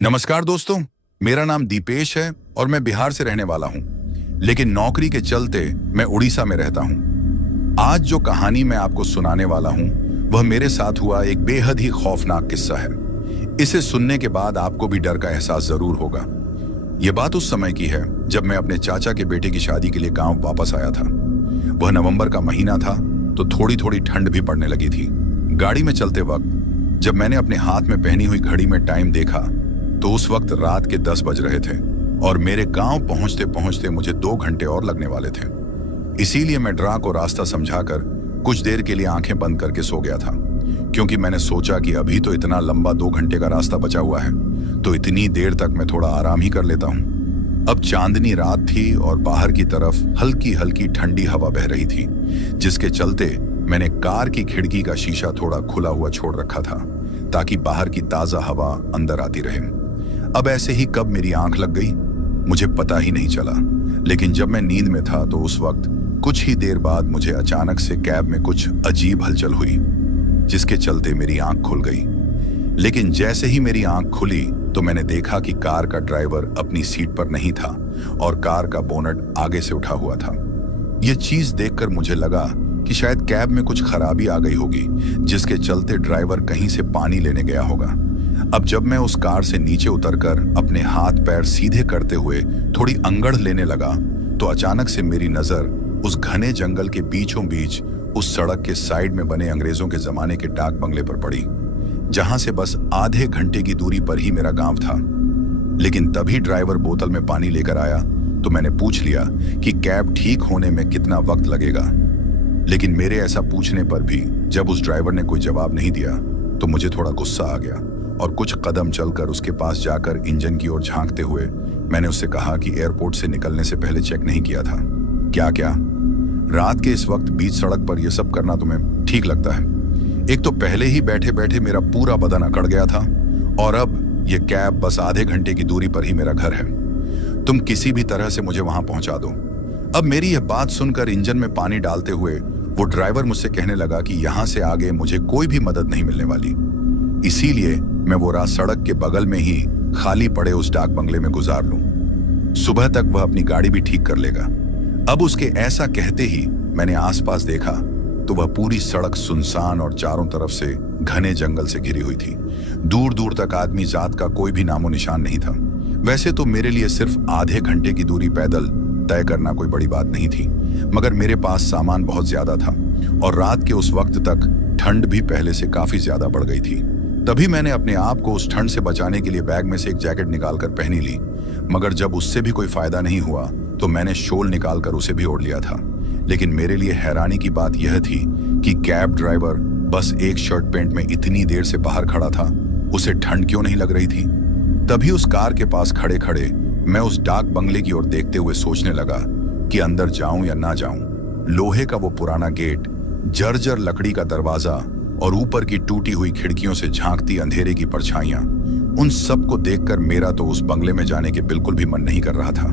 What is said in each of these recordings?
नमस्कार दोस्तों। मेरा नाम दीपेश है और मैं बिहार से रहने वाला हूं, लेकिन नौकरी के चलते मैं उड़ीसा में रहता हूं। आज जो कहानी मैं आपको सुनाने वाला हूं वह मेरे साथ हुआ एक बेहद ही खौफनाक किस्सा है। इसे सुनने के बाद आपको भी डर का एहसास जरूर होगा। यह बात उस समय की है जब मैं अपने चाचा के बेटे की शादी के लिए गांव वापस आया था। वह नवंबर का महीना था, तो थोड़ी थोड़ी ठंड भी पड़ने लगी थी। गाड़ी में चलते वक्त जब मैंने अपने हाथ में पहनी हुई घड़ी में टाइम देखा तो उस वक्त रात के 10 बज रहे थे और मेरे गांव पहुंचते पहुंचते मुझे 2 घंटे और लगने वाले थे। इसीलिए मैं ड्रा को रास्ता समझाकर कुछ देर के लिए आंखें बंद करके सो गया था, क्योंकि मैंने सोचा कि अभी तो इतना लंबा 2 घंटे का रास्ता बचा हुआ है, तो इतनी देर तक मैं थोड़ा आराम ही कर लेता हूं। अब चांदनी रात थी और बाहर की तरफ हल्की हल्की ठंडी हवा बह रही थी, जिसके चलते मैंने कार की खिड़की का शीशा थोड़ा खुला हुआ छोड़ रखा था ताकि बाहर की ताजा हवा अंदर आती रहे। अब ऐसे ही कब मेरी आंख लग गई मुझे पता ही नहीं चला, लेकिन जब मैं नींद में था तो उस वक्त कुछ ही देर बाद मुझे अचानक से कैब में कुछ अजीब हलचल हुई, जिसके चलते मेरी आंख खुल गई। लेकिन जैसे ही मेरी आंख खुली तो मैंने देखा कि कार का ड्राइवर अपनी सीट पर नहीं था और कार का बोनट आगे से उठा हुआ था। यह चीज देखकर मुझे लगा कि शायद कैब में कुछ खराबी आ गई होगी, जिसके चलते ड्राइवर कहीं से पानी लेने गया होगा। अब जब मैं उस कार से नीचे उतरकर अपने हाथ पैर सीधे करते हुए थोड़ी अंगड़ लेने लगा तो अचानक से मेरी नजर उस घने जंगल के बीचों बीच उस सड़क के साइड में बने अंग्रेजों के जमाने के डाक बंगले पर पड़ी, जहां से बस आधे घंटे की दूरी पर ही मेरा गांव था। लेकिन तभी ड्राइवर बोतल में पानी लेकर आया तो मैंने पूछ लिया कि कैब ठीक होने में कितना वक्त लगेगा। लेकिन मेरे ऐसा पूछने पर भी जब उस ड्राइवर ने कोई जवाब नहीं दिया तो मुझे थोड़ा गुस्सा आ गया और कुछ कदम चलकर उसके पास जाकर इंजन की ओर झांकते हुए मैंने उससे कहा कि एयरपोर्ट से निकलने से पहले चेक नहीं किया था क्या? रात के इस वक्त बीच सड़क पर यह सब करना तुम्हें ठीक लगता है? एक तो पहले ही बैठे बैठे मेरा पूरा बदन अकड़ गया था और अब यह कैब बस आधे घंटे की दूरी पर ही मेरा घर है। तुम किसी भी तरह से मुझे वहां पहुंचा दो। अब मेरी यह बात सुनकर इंजन में पानी डालते हुए वो ड्राइवर मुझसे कहने लगा कि यहां से आगे मुझे कोई भी मदद नहीं मिलने वाली, इसीलिए मैं वो रात सड़क के बगल में ही खाली पड़े उस डाक बंगले में गुजार लूं। सुबह तक वह अपनी गाड़ी भी ठीक कर लेगा। अब उसके ऐसा कहते ही मैंने आसपास देखा तो वह पूरी सड़क सुनसान और चारों तरफ से घने जंगल से घिरी हुई थी। दूर दूर तक आदमी जात का कोई भी नामो निशान नहीं था। वैसे तो मेरे लिए सिर्फ आधे घंटे की दूरी पैदल तय करना कोई बड़ी बात नहीं थी, मगर मेरे पास सामान बहुत ज्यादा था और रात के उस वक्त तक ठंड भी पहले से काफी ज्यादा बढ़ गई थी। तभी मैंने अपने आप को उस ठंड से बचाने के लिए बैग में से एक जैकेट निकालकर पहनी ली, मगर जब उससे भी कोई फायदा नहीं हुआ तो मैंने शॉल निकालकर उसे भी ओढ़ लिया था। लेकिन मेरे लिए हैरानी की बात यह थी कि कैब ड्राइवर बस एक शर्ट पैंट में इतनी देर से बाहर खड़ा था, उसे ठंड क्यों नहीं लग रही थी? तभी उस कार के पास खड़े खड़े मैं उस डाक बंगले की ओर देखते हुए सोचने लगा कि अंदर जाऊं या ना जाऊं। लोहे का वो पुराना गेट, जर्जर लकड़ी का दरवाजा और ऊपर की टूटी हुई खिड़कियों से झांकती अंधेरे की परछाइयां, उन सब को देखकर मेरा तो उस बंगले में जाने के बिल्कुल भी मन नहीं कर रहा था।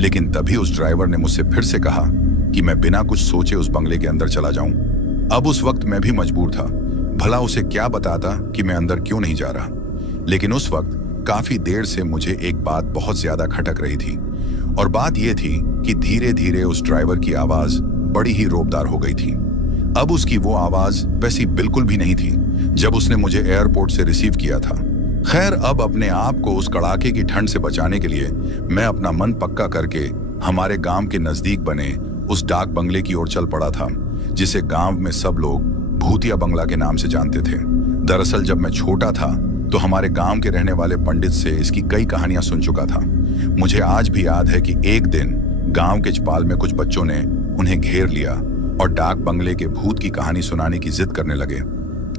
लेकिन तभी उस ड्राइवर ने मुझसे फिर से कहा कि मैं बिना कुछ सोचे उस बंगले के अंदर चला जाऊं। अब उस वक्त मैं भी मजबूर था, भला उसे क्या बताता कि मैं अंदर क्यों नहीं जा रहा। लेकिन उस वक्त काफी देर से मुझे एक बात बहुत ज्यादा खटक रही थी, और बात यह थी कि धीरे धीरे उस ड्राइवर की आवाज बड़ी ही रौबदार हो गई थी। अब उसकी वो आवाज वैसी बिल्कुल भी नहीं थी जब उसने मुझे एयरपोर्ट से रिसीव किया था। खैर, अब अपने आप को उस कड़ाके की ठंड से बचाने के लिए मैं अपना मन पक्का करके हमारे गांव के नजदीक बने उस डाक बंगले की ओर चल पड़ा था, जिसे गांव में सब लोग भूतिया बंगला के नाम से जानते थे। दरअसल जब मैं छोटा था तो हमारे गांव के रहने वाले पंडित से इसकी कई कहानियां सुन चुका था। मुझे आज भी याद है कि एक दिन गांव के चपाल में कुछ बच्चों ने उन्हें घेर लिया और डाक बंगले के भूत की कहानी सुनाने की जिद करने लगे।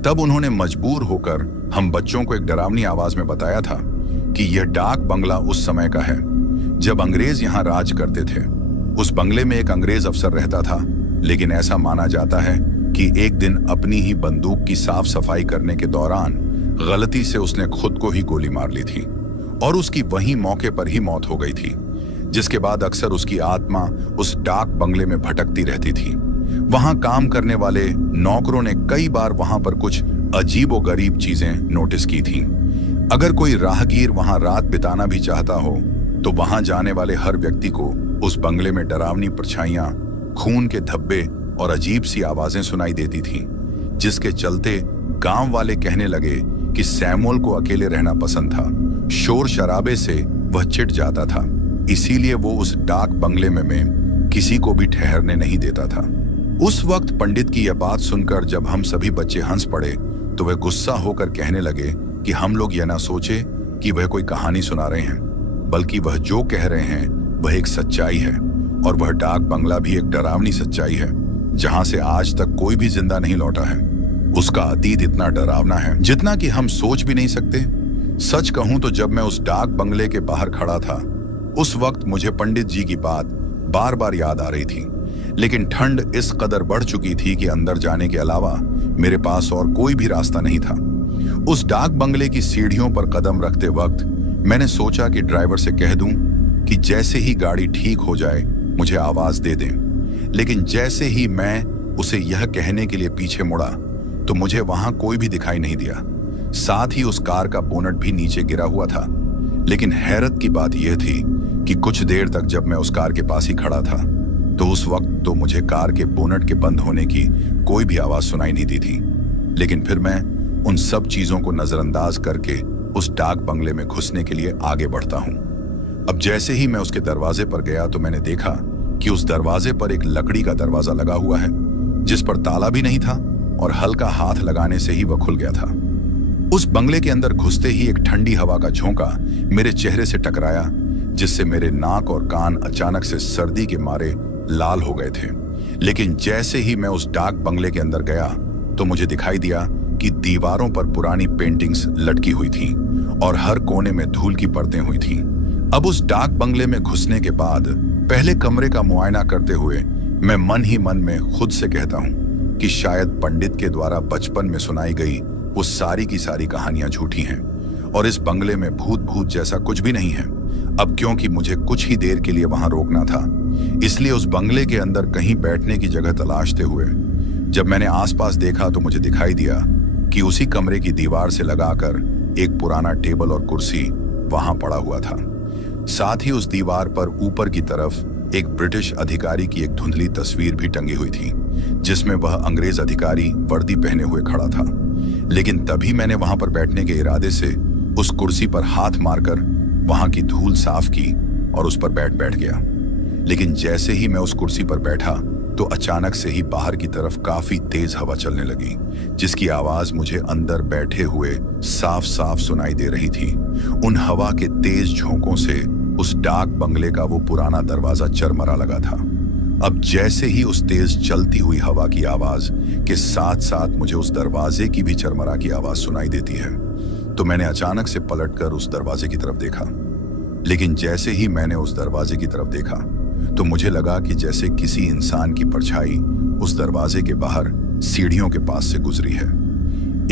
तब उन्होंने मजबूर होकर हम बच्चों को एक डरावनी आवाज में बताया था कि यह डाक बंगला उस समय का है जब अंग्रेज यहाँ राज करते थे। उस बंगले में एक अंग्रेज अफसर रहता था, लेकिन ऐसा माना जाता है कि एक दिन अपनी ही बंदूक की साफ सफाई करने के दौरान गलती से उसने खुद को ही गोली मार ली थी और उसकी वहीं मौके पर ही मौत हो गई थी, जिसके बाद अक्सर उसकी आत्मा उस डाक बंगले में भटकती रहती थी। वहां काम करने वाले नौकरों ने कई बार वहां पर कुछ अजीबोगरीब चीजें नोटिस की थी। अगर कोई राहगीर वहां रात बिताना भी चाहता हो तो वहां जाने वाले हर व्यक्ति को उस बंगले में डरावनी परछाइयां, खून के धब्बे और अजीब सी आवाजें सुनाई देती थीं, जिसके चलते गांव वाले कहने लगे कि सैमुअल को अकेले रहना पसंद था। शोर शराबे से वह चिढ़ जाता था, इसीलिए वो उस डाक बंगले में किसी को भी ठहरने नहीं देता था। उस वक्त पंडित की यह बात सुनकर जब हम सभी बच्चे हंस पड़े तो वह गुस्सा होकर कहने लगे कि हम लोग यह ना सोचे कि वह कोई कहानी सुना रहे हैं, बल्कि वह जो कह रहे हैं वह एक सच्चाई है, और वह डाक बंगला भी एक डरावनी सच्चाई है जहां से आज तक कोई भी जिंदा नहीं लौटा है। उसका अतीत इतना डरावना है जितना कि हम सोच भी नहीं सकते। सच कहूं तो जब मैं उस डाक बंगले के बाहर खड़ा था उस वक्त मुझे पंडित जी की बात बार बार याद आ रही थी, लेकिन ठंड इस कदर बढ़ चुकी थी कि अंदर जाने के अलावा मेरे पास और कोई भी रास्ता नहीं था। उस डाक बंगले की सीढ़ियों पर कदम रखते वक्त मैंने सोचा कि ड्राइवर से कह दूं कि जैसे ही गाड़ी ठीक हो जाए मुझे आवाज दे दें, लेकिन जैसे ही मैं उसे यह कहने के लिए पीछे मुड़ा तो मुझे वहां कोई भी दिखाई नहीं दिया। साथ ही उस कार का बोनट भी नीचे गिरा हुआ था। लेकिन हैरत की बात यह थी कि कुछ देर तक जब मैं उस कार के पास ही खड़ा था तो उस वक्त तो मुझे कार के बोनट के बंद होने की कोई भी आवाज सुनाई नहीं दी थी। लेकिन फिर मैं उन सब चीजों को नजरअंदाज करके उस डाक बंगले में घुसने के लिए आगे बढ़ता हूं। अब जैसे ही मैं उसके दरवाजे पर गया तो मैंने देखा कि उस दरवाजे पर एक लकड़ी का दरवाजा लगा हुआ है, जिस पर ताला भी नहीं था और हल्का हाथ लगाने से ही वह खुल गया था। उस बंगले के अंदर घुसते ही एक ठंडी हवा का झोंका मेरे चेहरे से टकराया, जिससे मेरे नाक और कान अचानक से सर्दी के मारे लाल हो गए थे। लेकिन जैसे ही मैं उस डाक बंगले के अंदर गया तो मुझे दिखाई दिया कि दीवारों पर पुरानी पेंटिंग्स लटकी हुई थीं और हर कोने में धूल की परतें हुई थीं। अब उस डाक बंगले में घुसने के बाद पहले कमरे का मुआयना करते हुए मैं मन ही मन में खुद से कहता हूं कि शायद पंडित के द्वारा बचपन में सुनाई गई वो सारी की सारी कहानियां झूठी हैं और इस बंगले में भूत भूत जैसा कुछ भी नहीं है। अब क्योंकि मुझे कुछ ही देर के लिए वहां रोकना था, इसलिए उस बंगले के अंदर कहीं बैठने की जगह तलाशते हुए जब मैंने आसपास देखा तो मुझे दिखाई दिया कि उसी कमरे की दीवार से लगाकर एक पुराना टेबल और कुर्सी वहां पड़ा हुआ था। साथ ही उस दीवार पर ऊपर की तरफ एक ब्रिटिश अधिकारी की एक धुंधली तस्वीर भी टंगी हुई थी, जिसमें वह अंग्रेज अधिकारी वर्दी पहने हुए खड़ा था। लेकिन तभी मैंने वहां पर बैठने के इरादे से उस कुर्सी पर हाथ मारकर वहां की धूल साफ की और उस पर बैठ गया। लेकिन जैसे ही मैं उस कुर्सी पर बैठा तो अचानक से ही बाहर की तरफ काफी तेज हवा चलने लगी, जिसकी आवाज मुझे अंदर बैठे हुए साफ साफ सुनाई दे रही थी। उन हवा के तेज झोंकों से उस डाक बंगले का वो पुराना दरवाजा चरमरा लगा था। अब जैसे ही उस तेज चलती हुई हवा की आवाज के साथ साथ मुझे उस दरवाजे की भी चरमरा की आवाज सुनाई देती है, तो मैंने अचानक से पलटकर उस दरवाजे की तरफ देखा। लेकिन जैसे ही मैंने उस दरवाजे की तरफ देखा तो मुझे लगा कि जैसे किसी इंसान की परछाई उस दरवाजे के बाहर सीढ़ियों के पास से गुजरी है।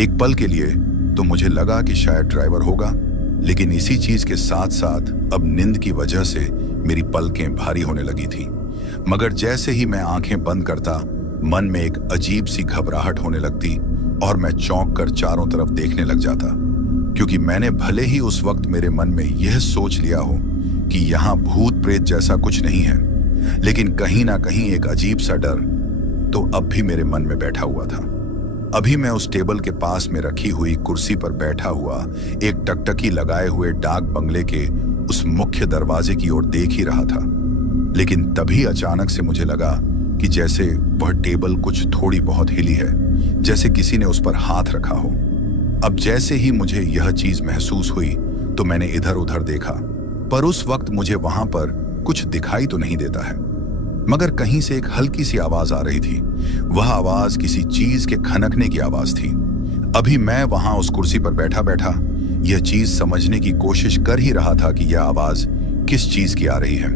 एक पल के लिए तो मुझे लगा कि शायद ड्राइवर होगा, लेकिन इसी चीज के साथ साथ अब नींद की वजह से मेरी पलकें भारी होने लगी थी। मगर जैसे ही मैं आंखें बंद करता मन में एक अजीब सी घबराहट होने लगती और मैं चौंक कर चारों तरफ देखने लग जाता, क्योंकि मैंने भले ही उस वक्त मेरे मन में यह सोच लिया हो कि यहाँ भूत प्रेत जैसा कुछ नहीं है, लेकिन कहीं ना कहीं एक अजीब सा डर तो अब भी मेरे मन में बैठा हुआ था। अभी मैं उस टेबल के पास में रखी हुई कुर्सी पर बैठा हुआ एक टकटकी लगाए हुए डाक बंगले के उस मुख्य दरवाजे की ओर देख ही रहा था। लेकिन तभी अचानक से मुझे लगा कि जैसे वह टेबल कुछ थोड़ी बहुत हिली है, जैसे किसी ने उस पर हाथ रखा हो। अब जैसे ही मुझे यह चीज महसूस हुई तो मैंने इधर उधर देखा, पर उस वक्त मुझे वहां पर कुछ दिखाई तो नहीं देता है, मगर कहीं से एक हल्की सी आवाज आ रही थी। वह आवाज किसी चीज के खनकने की आवाज थी। अभी मैं वहां उस कुर्सी पर बैठा बैठा यह चीज समझने की कोशिश कर ही रहा था कि यह आवाज किस चीज की आ रही है।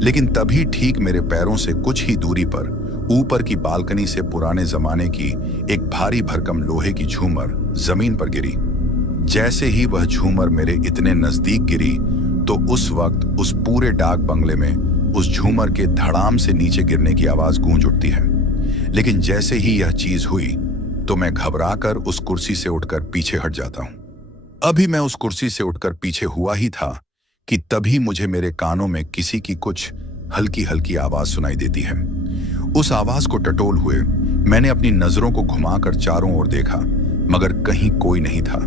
लेकिन तभी ठीक मेरे पैरों से कुछ ही दूरी पर ऊपर की बालकनी से पुराने जमाने की एक भारी भरकम लोहे की झूमर जमीन पर गिरी। जैसे ही वह झूमर मेरे इतने नजदीक गिरी तो उस वक्त उस पूरे डाक बंगले में उस झूमर के धड़ाम से नीचे गिरने की आवाज गूंज उठती है। लेकिन जैसे ही यह चीज हुई तो मैं घबराकर उस कुर्सी से उठकर पीछे हट जाता हूं। अभी मैं उस कुर्सी से उठकर पीछे हुआ ही था कि तभी मुझे मेरे कानों में किसी की कुछ हल्की हल्की आवाज सुनाई देती है। उस आवाज को टटोल हुए मैंने अपनी नजरों को घुमाकर चारों ओर देखा, मगर कहीं कोई नहीं था।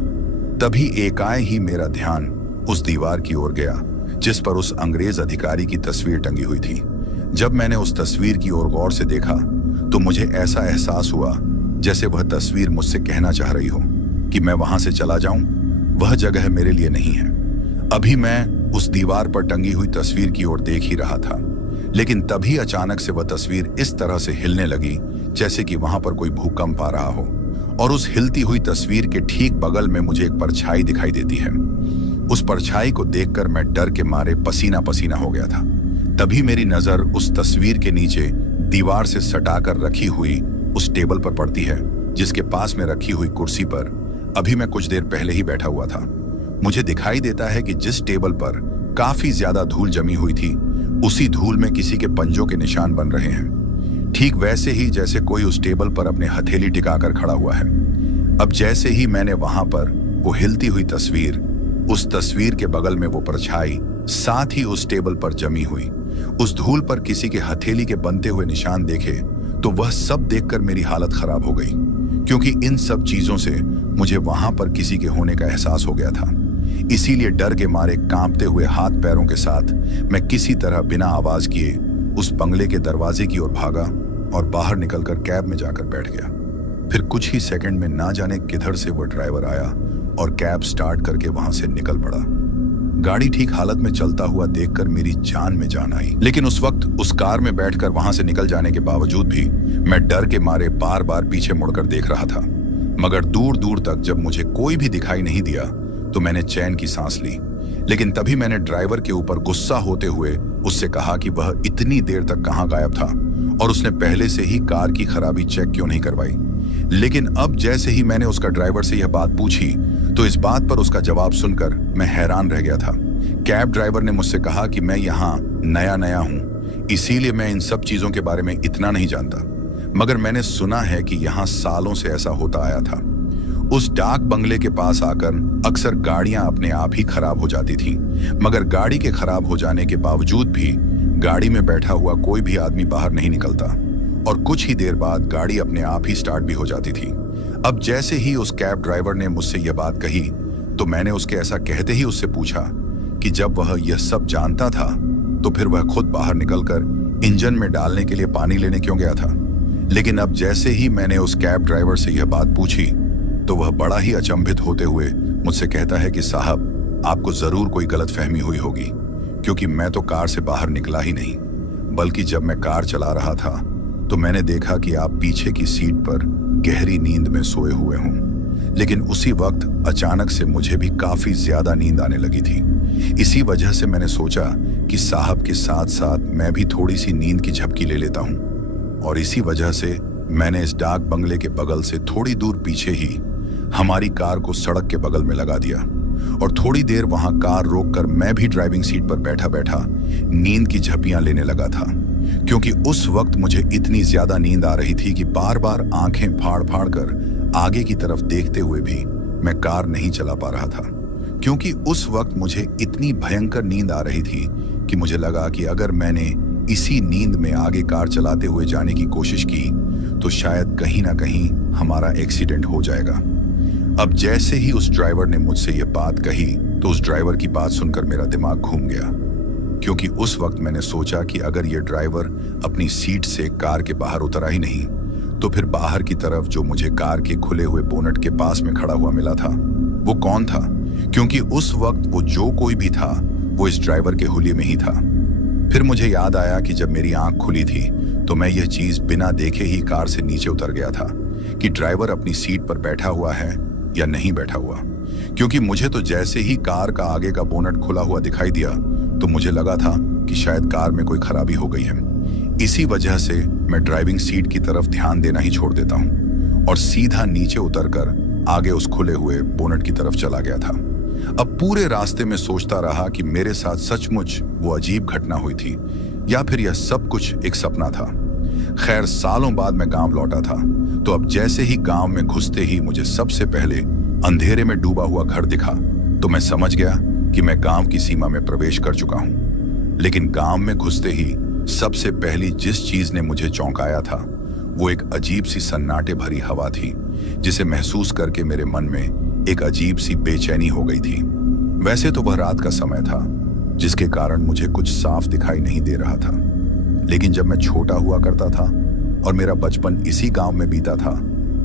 तभी एकाएक ही मेरा ध्यान उस दीवार की ओर गया जिस पर उस अंग्रेज अधिकारी की तस्वीर टंगी हुई थी। जब मैंने उस तस्वीर की ओर गौर से देखा तो मुझे ऐसा एहसास हुआ जैसे वह तस्वीर मुझसे कहना चाह रही हो कि मैं वहां से चला जाऊं, वह जगह मेरे लिए नहीं है। अभी मैं उस दीवार पर टंगी हुई तस्वीर की ओर देख ही रहा था, लेकिन तभी अचानक से वह तस्वीर इस तरह से हिलने लगी जैसे कि वहां पर कोई भूकंप आ रहा हो, और उस हिलती हुई तस्वीर के ठीक बगल में मुझे एक परछाई दिखाई देती है। उस परछाई को देखकर मैं डर के मारे पसीना पसीना हो गया था। तभी मेरी नजर उस तस्वीर के नीचे दीवार से सटाकर रखी हुई उस टेबल पर पड़ती है जिसके पास में रखी हुई कुर्सी पर अभी मैं कुछ देर पहले ही बैठा हुआ था। मुझे दिखाई देता है कि जिस टेबल पर काफी ज्यादा धूल जमी हुई थी, उसी धूल में किसी के पंजों के निशान बन रहे हैं, ठीक वैसे ही जैसे कोई उस टेबल पर अपने हथेली टिकाकर खड़ा हुआ है। अब जैसे ही मैंने वहां पर वो हिलती हुई तस्वीर, उस तस्वीर के बगल में वो परछाई, साथ ही उस टेबल पर जमी हुई उस धूल पर किसी के हथेली के बनते हुए निशान देखे, तो वह सब देखकर मेरी हालत खराब हो गई, क्योंकि इन सब चीजों से मुझे वहां पर किसी के होने का एहसास हो गया था। इसीलिए डर के मारे कांपते हुए हाथ पैरों के साथ मैं किसी तरह बिना आवाज किए उस बंगले के दरवाजे की ओर भागा और बाहर निकलकर कैब में जाकर बैठ गया। फिर कुछ ही सेकंड में ना जाने किधर से वो ड्राइवर आया और कैब स्टार्ट करके वहां से निकल पड़ा। गाड़ी ठीक हालत में चलता हुआ देखकर मेरी जान में जान आई, लेकिन उस वक्त उस कार में बैठकर वहां से निकल जाने के बावजूद भी मैं डर के मारे बार बार पीछे मुड़कर देख रहा था। मगर दूर दूर तक जब मुझे कोई भी दिखाई नहीं दिया तो मैंने चैन की सांस ली। लेकिन तभी मैंने ड्राइवर के ऊपर गुस्सा होते हुए उससे कहा कि वह इतनी देर तक कहां गायब था और उसने पहले से ही कार की खराबी चेक क्यों नहीं करवाई। लेकिन अब जैसे ही मैंने उसका ड्राइवर से यह बात पूछी तो इस बात पर उसका जवाब सुनकर मैं हैरान रह गया था। कैब ड्राइवर ने मुझसे कहा कि मैं यहाँ नया नया हूँ, इसीलिए मैं इन सब चीजों के बारे में इतना नहीं जानता, मगर मैंने सुना है कि यहाँ सालों से ऐसा होता आया था। उस डाक बंगले के पास आकर अक्सर गाड़ियां अपने आप ही खराब हो जाती थीं, मगर गाड़ी के खराब हो जाने के बावजूद भी गाड़ी में बैठा हुआ कोई भी आदमी बाहर नहीं निकलता और कुछ ही देर बाद गाड़ी अपने आप ही स्टार्ट भी हो जाती थी। अब जैसे ही उस कैब ड्राइवर ने मुझसे यह बात कही तो मैंने उसके ऐसा कहते ही उससे पूछा कि जब वह यह सब जानता था तो फिर वह खुद बाहर निकलकर इंजन में डालने के लिए पानी लेने क्यों गया था। लेकिन अब जैसे ही मैंने उस कैब ड्राइवर से यह बात पूछी तो वह बड़ा ही अचंभित होते हुए मुझसे कहता है कि साहब, आपको जरूर कोई गलतफहमी हुई होगी, क्योंकि मैं तो कार से बाहर निकला ही नहीं, बल्कि जब मैं कार चला रहा था तो मैंने देखा कि आप पीछे की सीट पर गहरी नींद में सोए हुए हों। लेकिन उसी वक्त अचानक से मुझे भी काफी ज्यादा नींद आने लगी थी। इसी वजह से मैंने सोचा कि साहब के साथ साथ मैं भी थोड़ी सी नींद की झपकी ले लेता हूं, और इसी वजह से मैंने इस डाक बंगले के बगल से थोड़ी दूर पीछे ही हमारी कार को सड़क के बगल में लगा दिया और थोड़ी देर वहां कार रोककर मैं भी ड्राइविंग सीट पर बैठा बैठा नींद की झपकियां लेने लगा था, क्योंकि उस वक्त मुझे इतनी ज्यादा नींद आ रही थी कि बार बार आंखें फाड़ फाड़ कर आगे की तरफ देखते हुए भी मैं कार नहीं चला पा रहा था, क्योंकि उस वक्त मुझे इतनी भयंकर नींद आ रही थी कि मुझे लगा कि अगर मैंने इसी नींद में आगे कार चलाते हुए जाने की कोशिश की तो शायद कहीं ना कहीं हमारा एक्सीडेंट हो जाएगा। अब जैसे ही उस ड्राइवर ने मुझसे यह बात कही तो उस ड्राइवर की बात सुनकर मेरा दिमाग घूम गया, क्योंकि उस वक्त मैंने सोचा कि अगर यह ड्राइवर अपनी सीट से कार के बाहर उतरा ही नहीं तो फिर बाहर की तरफ जो मुझे कार के खुले हुए बोनट के पास में खड़ा हुआ मिला था वो कौन था, क्योंकि उस वक्त वो जो कोई भी था वो इस ड्राइवर के हुलिये में ही था। फिर मुझे याद आया कि जब मेरी आंख खुली थी तो मैं यह चीज बिना देखे ही कार से नीचे उतर गया था कि ड्राइवर अपनी सीट पर बैठा हुआ है या नहीं बैठा हुआ, क्योंकि मुझे तो जैसे ही कार का आगे का बोनट खुला हुआ दिखाई दिया तो मुझे लगा था कि शायद कार में कोई खराबी हो गई है। इसी वजह से मैं ड्राइविंग सीट की तरफ ध्यान देना ही छोड़ देता हूँ और सीधा नीचे उतरकर आगे उस खुले हुए बोनट की तरफ चला गया था। अब पूरे रास्ते में सोचता रहा कि मेरे साथ सचमुच वो अजीब घटना हुई थी या फिर यह सब कुछ एक सपना था। खैर, सालों बाद मैं गांव लौटा था, तो अब जैसे ही गांव में घुसते ही मुझे सबसे पहले अंधेरे में डूबा हुआ घर दिखा तो मैं समझ गया कि मैं गांव की सीमा में प्रवेश कर चुका हूं। लेकिन गांव में घुसते ही सबसे पहली जिस चीज ने मुझे चौंकाया था वो एक अजीब सी सन्नाटे भरी हवा थी, जिसे महसूस करके मेरे मन में एक अजीब सी बेचैनी हो गई थी। वैसे तो वह रात का समय था, जिसके कारण मुझे कुछ साफ दिखाई नहीं दे रहा था, लेकिन जब मैं छोटा हुआ करता था और मेरा बचपन इसी गांव में बीता था,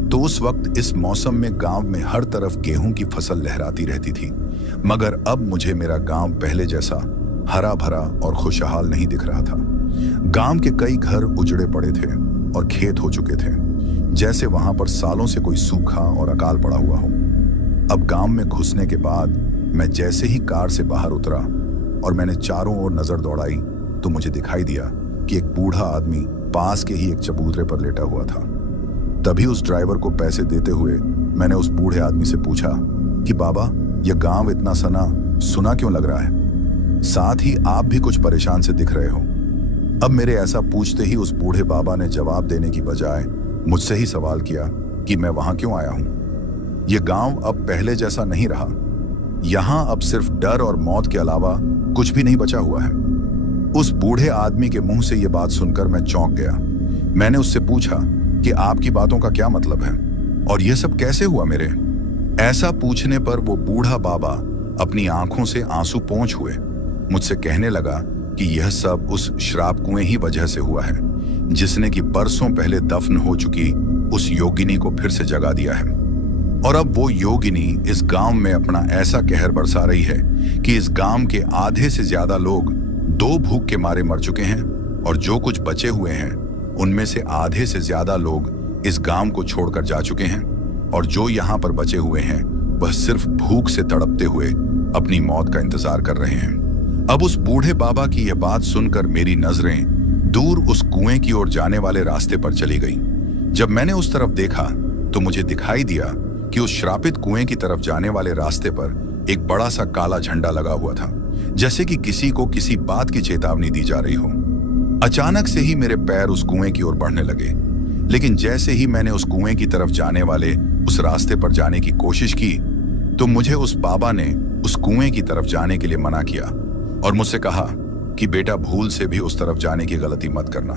तो उस वक्त इस मौसम में गांव में हर तरफ गेहूं की फसल लहराती रहती थी। मगर अब मुझे मेरा गांव पहले जैसा हरा भरा और खुशहाल नहीं दिख रहा था। गांव के कई घर उजड़े पड़े थे और खेत हो चुके थे, जैसे वहां पर सालों से कोई सूखा और अकाल पड़ा हुआ हो। अब गांव में घुसने के बाद मैं जैसे ही कार से बाहर उतरा और मैंने चारों ओर नजर दौड़ाई तो मुझे दिखाई दिया कि एक बूढ़ा आदमी पास के ही एक चबूतरे पर लेटा हुआ था। तभी उस ड्राइवर को पैसे देते हुए मैंने उस बूढ़े आदमी से पूछा कि बाबा, यह गांव इतना सुना क्यों लग रहा है? साथ ही आप भी कुछ परेशान से दिख रहे हो। अब मेरे ऐसा पूछते ही उस बूढ़े बाबा ने जवाब देने की बजाय मुझसे ही सवाल किया कि मैं वहां क्यों आया हूं। यह गांव अब पहले जैसा नहीं रहा। यहां अब सिर्फ डर और मौत के अलावा कुछ भी नहीं बचा हुआ है। उस बूढ़े आदमी के मुंह से यह बात सुनकर मैं चौंक गया। मैंने उससे पूछा कि आपकी बातों का क्या मतलब है और यह सब कैसे हुआ मेरे? ऐसा पूछने पर वो बूढ़ा बाबा अपनी आंखों से आंसू पोंछ हुए मुझसे कहने लगा कि यह सब उस श्राप कुएं ही वजह से हुआ है, जिसने कि बरसों पहले दफन हो चुकी उस योगिनी को फिर से जगा दिया है। और अब वो योगिनी इस गांव में अपना ऐसा कहर बरसा रही है कि इस गांव के आधे से ज्यादा लोग 2 भूख के मारे मर चुके हैं, और जो कुछ बचे हुए हैं उनमें से आधे से ज्यादा लोग इस गांव को छोड़कर जा चुके हैं, और जो यहाँ पर बचे हुए हैं वह सिर्फ भूख से तड़पते हुए अपनी मौत का इंतजार कर रहे हैं। अब उस बूढ़े बाबा की यह बात सुनकर मेरी नजरें दूर उस कुएं की ओर जाने वाले रास्ते पर चली गई। जब मैंने उस तरफ देखा तो मुझे दिखाई दिया कि उस श्रापित कुएं की तरफ जाने वाले रास्ते पर एक बड़ा सा काला झंडा लगा हुआ था, जैसे कि किसी को किसी बात की चेतावनी दी जा रही हो। अचानक से ही मेरे पैर उस कुएं की ओर बढ़ने लगे, लेकिन जैसे ही मैंने उस कुएं की तरफ जाने वाले उस रास्ते पर जाने की कोशिश की तो मुझे उस बाबा ने उस कुएं की तरफ जाने के लिए मना किया और मुझसे कहा कि बेटा, भूल से भी उस तरफ जाने की गलती मत करना,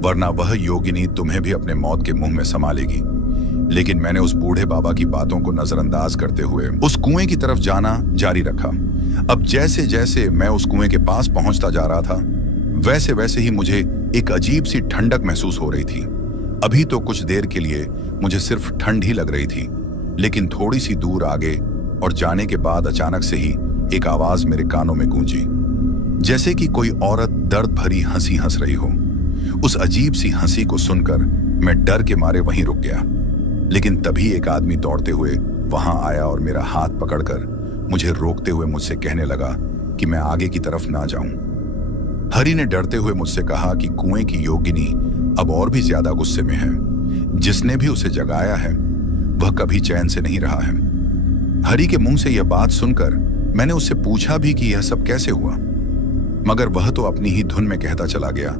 वरना वह योगिनी तुम्हें भी अपने मौत के मुंह में समा लेगी। लेकिन मैंने उस बूढ़े बाबा की बातों को नजरअंदाज करते हुए उस कुएं की तरफ जाना जारी रखा। अब जैसे जैसे मैं उस कुएं के पास पहुंचता जा रहा था, वैसे वैसे ही मुझे एक अजीब सी ठंडक महसूस हो रही थी। अभी तो कुछ देर के लिए मुझे सिर्फ ठंड ही लग रही थी, लेकिन थोड़ी सी दूर आगे और जाने के बाद अचानक से ही एक आवाज मेरे कानों में गूंजी, जैसे कि कोई औरत दर्द भरी हंसी हंस रही हो। उस अजीब सी हंसी को सुनकर मैं डर के मारे वहीं रुक गया, लेकिन तभी एक आदमी दौड़ते हुए वहां आया और मेरा हाथ पकड़कर मुझे रोकते हुए मुझसे कहने लगा कि मैं आगे की तरफ ना जाऊं। हरि ने डरते हुए मुझसे कहा कि कुएं की योगिनी अब और भी ज्यादा गुस्से में है। जिसने भी उसे जगाया है वह कभी चैन से नहीं रहा है। हरि के मुंह से यह बात सुनकर मैंने उससे पूछा भी कि यह सब कैसे हुआ, मगर वह तो अपनी ही धुन में कहता चला गया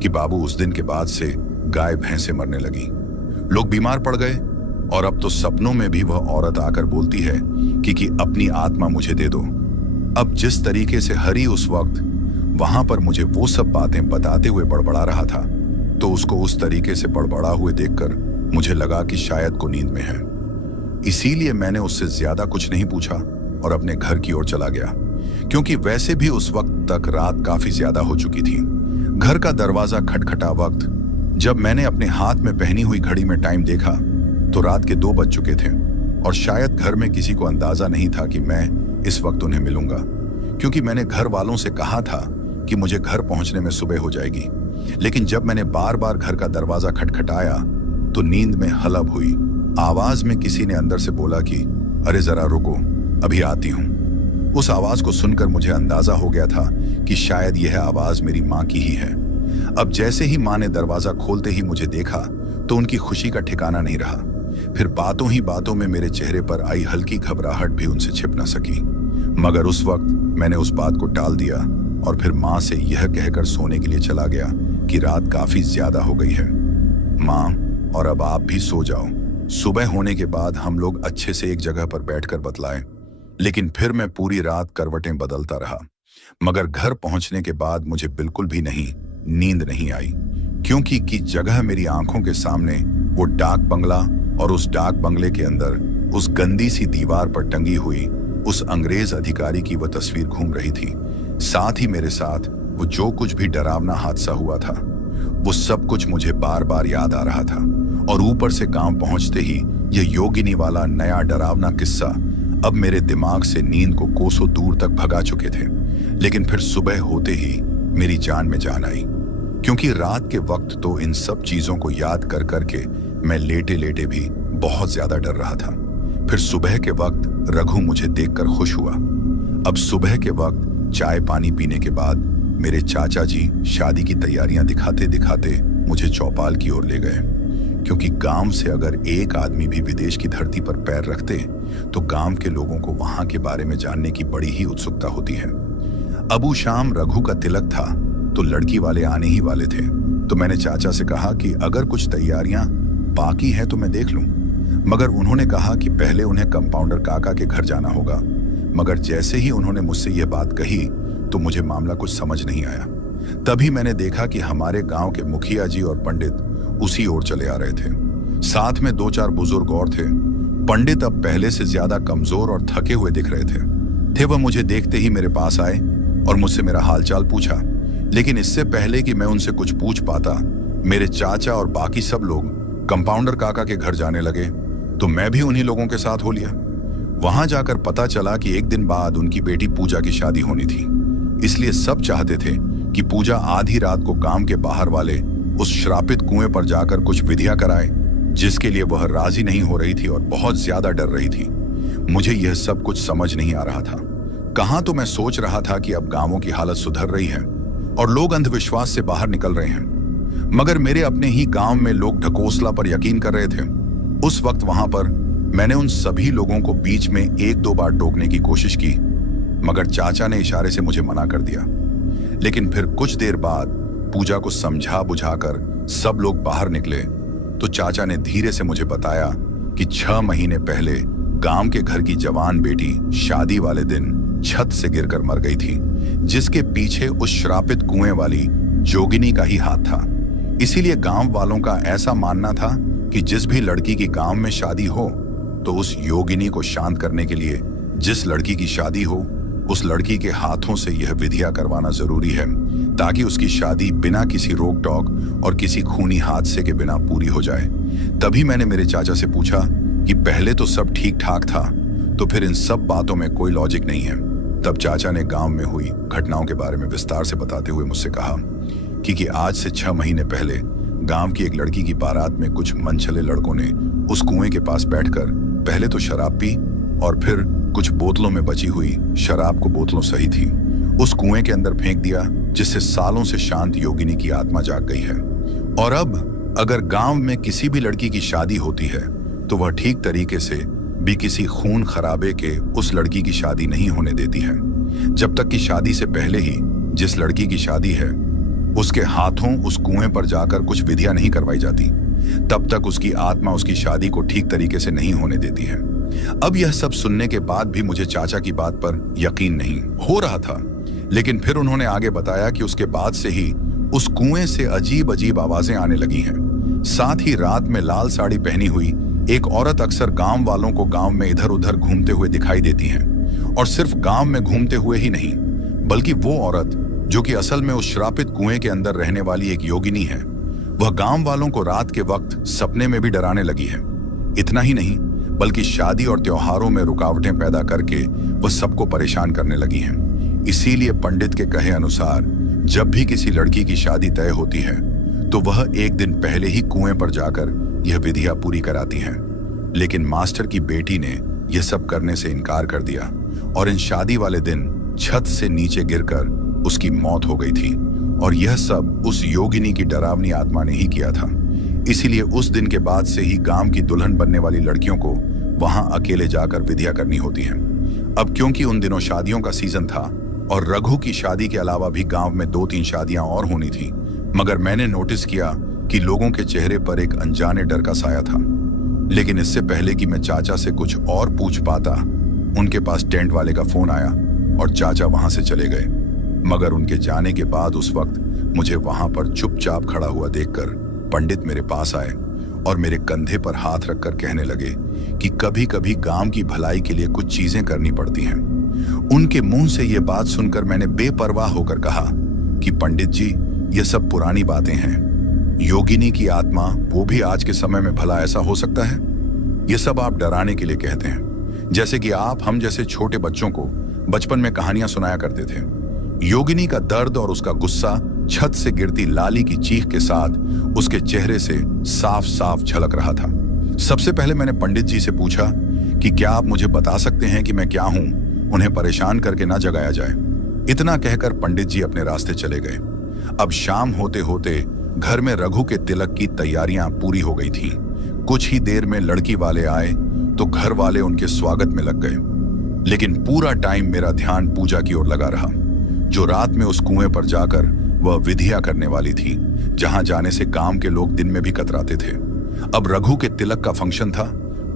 कि बाबू, उस दिन के बाद से गाय भैंसे मरने लगी, लोग बीमार पड़ गए, और अब तो सपनों में भी वह औरत आकर बोलती है कि अपनी आत्मा मुझे दे दो। अब जिस तरीके से हरि उस वक्त वहां पर मुझे वो सब बातें बताते हुए बड़बड़ा रहा था, तो उसको उस तरीके से बड़बड़ा हुए देखकर मुझे लगा कि शायद को नींद में है। इसीलिए मैंने उससे ज्यादा कुछ नहीं पूछा और अपने घर की ओर चला गया, क्योंकि वैसे भी उस वक्त तक रात काफी ज्यादा हो चुकी थी। घर का दरवाजा खटखटा वक्त जब मैंने अपने हाथ में पहनी हुई घड़ी में टाइम देखा तो रात के 2 बज चुके थे, और शायद घर में किसी को अंदाजा नहीं था कि मैं इस वक्त उन्हें मिलूंगा, क्योंकि मैंने घर वालों से कहा था कि मुझे घर पहुंचने में सुबह हो जाएगी। लेकिन जब मैंने बार बार घर का दरवाजा खटखटाया तो नींद में हलब हुई आवाज में किसी ने अंदर से बोला कि अरे जरा रुको, अभी आती हूं। उस आवाज को सुनकर मुझे अंदाजा हो गया था कि शायद यह आवाज मेरी माँ की ही है। अब जैसे ही माँ ने दरवाजा खोलते ही मुझे देखा तो उनकी खुशी का ठिकाना नहीं रहा। फिर बातों ही बातों में मेरे चेहरे पर आई हल्की घबराहट भी उनसे छिप न सकी, मगर उस वक्त मैंने उस बात को टाल दिया और फिर माँ से यह कहकर सोने के लिए चला गया कि रात काफी ज्यादा हो गई है माँ, और अब आप भी सो जाओ, सुबह होने के बाद हम लोग अच्छे से एक जगह पर बैठकर बतलाए, लेकिन फिर मैं पूरी रात करवटें बदलता रहा। मगर घर पहुंचने के बाद मुझे बिल्कुल भी नींद नहीं आई, क्योंकि की जगह मेरी आंखों के सामने वो डाक बंगला और उस डाक बंगले के अंदर उस गंदी सी दीवार पर टंगी हुई उस अंग्रेज अधिकारी की वह तस्वीर घूम रही थी। साथ ही मेरे साथ वो जो कुछ भी डरावना हादसा हुआ था, वो सब कुछ मुझे बार बार याद आ रहा था। और ऊपर से गांव पहुंचते ही यह योगिनी वाला नया डरावना किस्सा अब मेरे दिमाग से नींद को कोसों दूर तक भगा चुके थे। लेकिन फिर सुबह होते ही मेरी जान में जान आई, क्योंकि रात के वक्त तो इन सब चीजों को याद कर करके मैं लेटे लेटे भी बहुत ज्यादा डर रहा था। फिर सुबह के वक्त रघु मुझे देखकर खुश हुआ। अब सुबह के वक्त चाय पानी पीने के बाद मेरे चाचा जी शादी की तैयारियां दिखाते दिखाते मुझे चौपाल की ओर ले गए, क्योंकि गांव से अगर एक आदमी भी विदेश की धरती पर पैर रखते तो गांव के लोगों को वहां के बारे में जानने की बड़ी ही उत्सुकता होती है। अबू शाम रघु का तिलक था तो लड़की वाले आने ही वाले थे, तो मैंने चाचा से कहा कि अगर कुछ तैयारियां बाकी हैं तो मैं देख लूं। मगर उन्होंने कहा कि पहले उन्हें कंपाउंडर काका के घर जाना होगा। मगर जैसे ही उन्होंने मुझसे यह बात कही तो मुझे मामला कुछ समझ नहीं आया। तभी मैंने देखा कि हमारे गांव के मुखिया जी और पंडित उसी ओर चले आ रहे थे। साथ में 2-4 बुजुर्ग और थे। पंडित अब पहले से ज्यादा कमजोर और थके हुए दिख रहे थे। वह मुझे देखते ही मेरे पास आए और मुझसे मेरा हालचाल पूछा। लेकिन इससे पहले कि मैं उनसे कुछ पूछ पाता, मेरे चाचा और बाकी सब लोग कंपाउंडर काका के घर जाने लगे, तो मैं भी उन्हीं लोगों के साथ हो लिया। वहां जाकर पता चला कि एक दिन बाद उनकी बेटी पूजा की शादी होनी थी, इसलिए सब चाहते थे कि पूजा आधी रात को गांव के बाहर वाले उस श्रापित कुएं पर जाकर कुछ विधियां कराए, जिसके लिए वह राजी नहीं हो रही थी और बहुत ज्यादा डर रही थी। मुझे यह सब कुछ समझ नहीं आ रहा था। कहां तो मैं सोच रहा था कि अब गांवों की हालत सुधर रही है और लोग अंधविश्वास से बाहर निकल रहे हैं, मगर मेरे अपने ही गांव में लोग ढकोसला पर यकीन कर रहे थे। उस वक्त वहां पर मैंने उन सभी लोगों को बीच में 1-2 बार टोकने की कोशिश की, मगर चाचा ने इशारे से मुझे मना कर दिया। लेकिन फिर कुछ देर बाद पूजा को समझा बुझाकर सब लोग बाहर निकले तो चाचा ने धीरे से मुझे बताया कि 6 महीने पहले गांव के घर की जवान बेटी शादी वाले दिन छत से गिरकर मर गई थी, जिसके पीछे उस श्रापित कुएं वाली जोगिनी का ही हाथ था। इसीलिए गांव वालों का ऐसा मानना था कि जिस भी लड़की की गांव में शादी हो तो उस योगिनी को शांत करने के लिए जिस लड़की की शादी हो उस लड़की के हाथों से यह विधियां करवाना जरूरी है, ताकि उसकी शादी बिना किसी रोक टोक और किसी खूनी हादसे के बिना पूरी हो जाए। तभी मैंने मेरे चाचा से पूछा कि पहले तो सब ठीक ठाक था, तो फिर इन सब बातों में कोई लॉजिक नहीं है। तब चाचा ने गांव में हुई घटनाओं के बारे में विस्तार से बताते हुए मुझसे कहा कि आज से 6 महीने पहले गांव की एक लड़की की बारात में कुछ मनचले लड़कों ने उस कुएं के पास बैठकर पहले तो शराब पी और फिर कुछ बोतलों में बची हुई शराब को बोतलों सही थी उस कुएं के अंदर फेंक दिया, जिससे सालों से शांत योगिनी की आत्मा जाग गई है। और अब अगर गांव में किसी भी लड़की की शादी होती है तो वह ठीक तरीके से भी किसी खून खराबे के उस लड़की की शादी नहीं होने देती है, जब तक कि शादी से पहले ही जिस लड़की की शादी है उसके हाथों उस कुएं पर जाकर कुछ विधियां नहीं करवाई जाती, तब तक उसकी आत्मा उसकी शादी को ठीक तरीके से नहीं होने देती है। अब यह सब सुनने के बाद भी मुझे चाचा की बात पर यकीन नहीं हो रहा था, लेकिन फिर उन्होंने आगे बताया कि उसके बाद से ही उस कुएं से अजीब अजीब आवाजें आने लगी हैं। साथ ही रात में लाल साड़ी पहनी हुई एक औरत अक्सर गांव वालों को गांव में इधर उधर घूमते हुए दिखाई देती है, और सिर्फ गांव में घूमते हुए ही नहीं, बल्कि वो औरत जो कि असल में उस श्रापित कुएं के अंदर रहने वाली एक योगिनी है, वह गांव वालों को रात के वक्त सपने में भी डराने लगी है। इतना ही नहीं, बल्कि शादी और त्योहारों में रुकावटें पैदा करके वह सबको परेशान करने लगी हैं। इसीलिए पंडित के कहे अनुसार जब भी किसी लड़की की शादी तय होती है तो वह एक दिन पहले ही कुएं पर जाकर यह विधियां पूरी कराती हैं। लेकिन मास्टर की बेटी ने यह सब करने से इनकार कर दिया और इन शादी वाले दिन छत से नीचे गिरकर उसकी मौत हो गई थी, और यह सब उस योगिनी की डरावनी आत्मा ने ही किया था। इसीलिए उस दिन के बाद से ही गांव की दुल्हन बनने वाली लड़कियों को वहां अकेले जाकर विधियां करनी होती हैं। अब क्योंकि उन दिनों शादियों का सीजन था और रघु की शादी के अलावा भी गांव में 2-3 शादियां और होनी थी, मगर मैंने नोटिस किया कि लोगों के चेहरे पर एक अनजाने डर का साया था। लेकिन इससे पहले कि मैं चाचा से कुछ और पूछ पाता, उनके पास टेंट वाले का फोन आया और चाचा वहां से चले गए। मगर उनके जाने के बाद उस वक्त मुझे वहां पर चुपचाप खड़ा हुआ देखकर पंडित मेरे पास आए और मेरे कंधे पर हाथ रखकर कहने लगे कि कभी कभी गांव की भलाई के लिए कुछ चीजें करनी पड़ती हैं। उनके मुंह से ये बात सुनकर मैंने बेपरवाह होकर कहा कि पंडित जी, ये सब पुरानी बातें हैं। योगिनी की आत्मा, वो भी आज के समय में भला ऐसा हो सकता है? ये सब आप डराने के लिए कहते हैं, जैसे कि आप हम जैसे छोटे बच्चों को बचपन में कहानियां सुनाया करते थे। योगिनी का दर्द और उसका गुस्सा छत से गिरती लाली की चीख के साथ उसके चेहरे से साफ साफ झलक रहा था। सबसे पहले मैंने पंडित जी से पूछा कि क्या आप मुझे बता सकते हैं कि मैं क्या हूं, उन्हें परेशान करके ना जगाया जाए। इतना कहकर पंडित जी अपने रास्ते चले गए। अब शाम होते होते घर में रघु के तिलक की तैयारियां पूरी हो गई थीं। कुछ ही देर में लड़की वाले आए तो घर वाले उनके स्वागत में लग गए, लेकिन पूरा टाइम मेरा ध्यान पूजा की ओर लगा रहा, जो रात में उस कुएं पर जाकर वह विधियां करने वाली थी, जहां जाने से गांव के लोग दिन में भी कतराते थे। अब रघु के तिलक का फंक्शन था,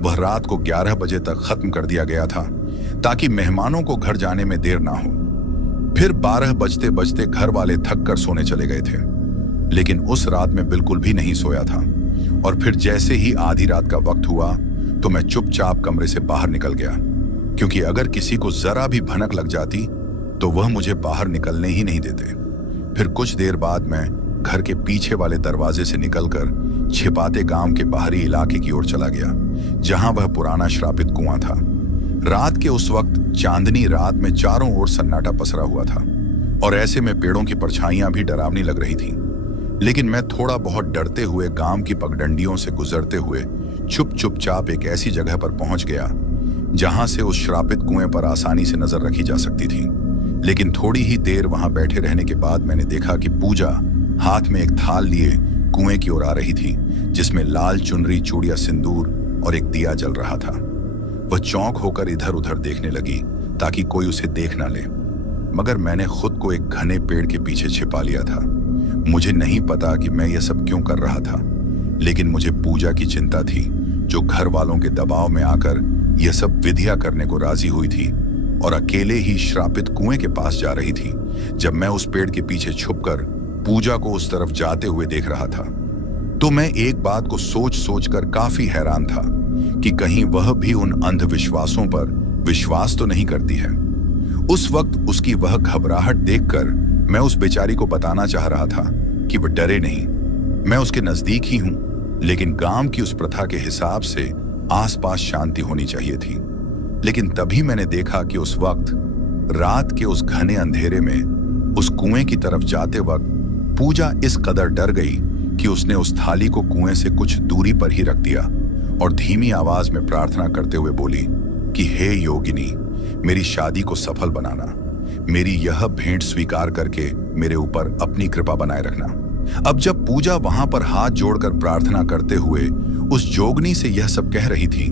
वह रात को 11 बजे तक खत्म कर दिया गया था ताकि मेहमानों को घर जाने में देर ना हो। फिर 12 बजते बजते घर वाले थक कर सोने चले गए थे, लेकिन उस रात में बिल्कुल भी नहीं सोया था। और फिर जैसे ही आधी रात का वक्त हुआ तो मैं चुपचाप कमरे से बाहर निकल गया, क्योंकि अगर किसी को जरा भी भनक लग जाती तो वह मुझे बाहर निकलने ही नहीं देते। फिर कुछ देर बाद मैं घर के पीछे वाले दरवाजे से निकलकर छिपाते गांव के बाहरी इलाके की ओर चला गया, जहां वह पुराना श्रापित कुआं था। रात के उस वक्त चांदनी रात में चारों ओर सन्नाटा पसरा हुआ था और ऐसे में पेड़ों की परछाइयां भी डरावनी लग रही थीं। लेकिन मैं थोड़ा बहुत डरते हुए गांव की पगडंडियों से गुजरते हुए चुपचाप एक ऐसी जगह पर पहुंच गया जहां से उस श्रापित कुएं पर आसानी से नजर रखी जा सकती थी। लेकिन थोड़ी ही देर वहां बैठे रहने के बाद मैंने देखा कि पूजा हाथ में एक थाल लिए कुएं की ओर आ रही थी, जिसमें लाल चुनरी, चूड़िया, सिंदूर और एक दिया जल रहा था। वह चौंक होकर इधर उधर देखने लगी ताकि कोई उसे देख ना ले, मगर मैंने खुद को एक घने पेड़ के पीछे छिपा लिया था। मुझे नहीं पता कि मैं यह सब क्यों कर रहा था, लेकिन मुझे पूजा की चिंता थी, जो घर वालों के दबाव में आकर यह सब विधियां करने को राजी हुई थी और अकेले ही श्रापित कुएं के पास जा रही थी। जब मैं उस पेड़ के पीछे छुपकर पूजा को उस तरफ जाते हुए देख रहा था, तो मैं एक बात को सोच सोच कर काफी हैरान था कि कहीं वह भी उन अंधविश्वासों पर विश्वास तो नहीं करती है। उस वक्त उसकी वह घबराहट देखकर मैं उस बेचारी को बताना चाह रहा था कि वह डरे नहीं, मैं उसके नजदीक ही हूं, लेकिन गांव की उस प्रथा के हिसाब से आसपास शांति होनी चाहिए थी। लेकिन तभी मैंने देखा कि उस वक्त रात के उस घने अंधेरे में उस कुएं की तरफ जाते वक्त पूजा इस कदर डर गई कि उसने उस थाली को कुएं से कुछ दूरी पर ही रख दिया और धीमी आवाज में प्रार्थना करते हुए बोली कि हे योगिनी, मेरी शादी को सफल बनाना, मेरी यह भेंट स्वीकार करके मेरे ऊपर अपनी कृपा बनाए रखना। अब जब पूजा वहां पर हाथ जोड़कर प्रार्थना करते हुए उस जोगनी से यह सब कह रही थी,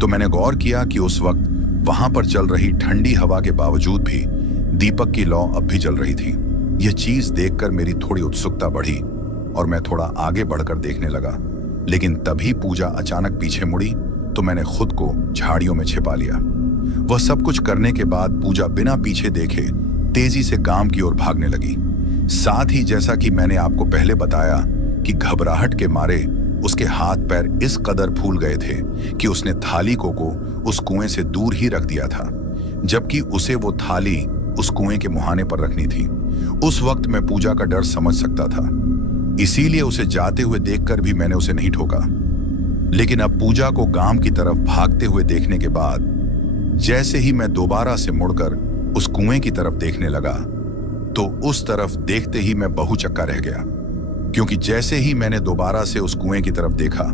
तो मैंने गौर किया कि उस वक्त वहां पर चल रही ठंडी हवा के बावजूद भी दीपक की लौ अब भी जल रही थी। यह चीज देखकर मेरी थोड़ी उत्सुकता बढ़ी और मैं थोड़ा आगे बढ़कर देखने लगा, लेकिन तभी पूजा अचानक पीछे मुड़ी तो मैंने खुद को झाड़ियों में छिपा लिया। वह सब कुछ करने के बाद पूजा बिना पीछे देखे तेजी से गांव की ओर भागने लगी। साथ ही जैसा कि मैंने आपको पहले बताया कि घबराहट के मारे उसके हाथ पैर इस कदर फूल गए थे कि उसने थाली को उस कुएं से दूर ही रख दिया था, जबकि उसे वो थाली उस कुएं के मुहाने पर रखनी थी। उस वक्त मैं पूजा का डर समझ सकता था, इसीलिए उसे जाते हुए देखकर भी मैंने उसे नहीं ठोका। लेकिन अब पूजा को गांव की तरफ भागते हुए देखने के बाद जैसे ही मैं दोबारा से मुड़कर उस कुएं की तरफ देखने लगा, तो उस तरफ देखते ही मैं बहुचक्का रह गया, क्योंकि जैसे ही मैंने दोबारा से उस कुएं की तरफ देखा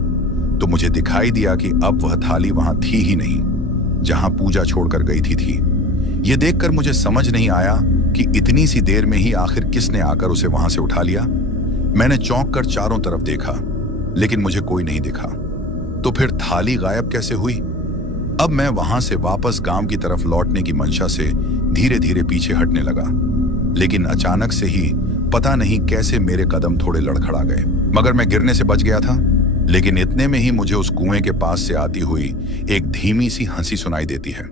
तो मुझे दिखाई दिया कि अब वह थाली वहां थी ही नहीं जहां पूजा छोड़कर गई थी। यह देखकर मुझे समझ नहीं आया कि इतनी सी देर में ही आखिर किसने आकर उसे वहां से उठा लिया। मैंने चौंक कर चारों तरफ देखा, लेकिन मुझे कोई नहीं दिखा। तो फिर थाली गायब कैसे हुई? अब मैं वहां से वापस गांव की तरफ लौटने की मंशा से धीरे धीरे पीछे हटने लगा, लेकिन अचानक से ही पता नहीं कैसे मेरे कदम थोड़े लड़खड़ा गए। मगर मैं गिरने से बच गया था, लेकिन इतने में ही मुझे उस कुएं के पास से आती हुई एक धीमी सी हंसी सुनाई देती है।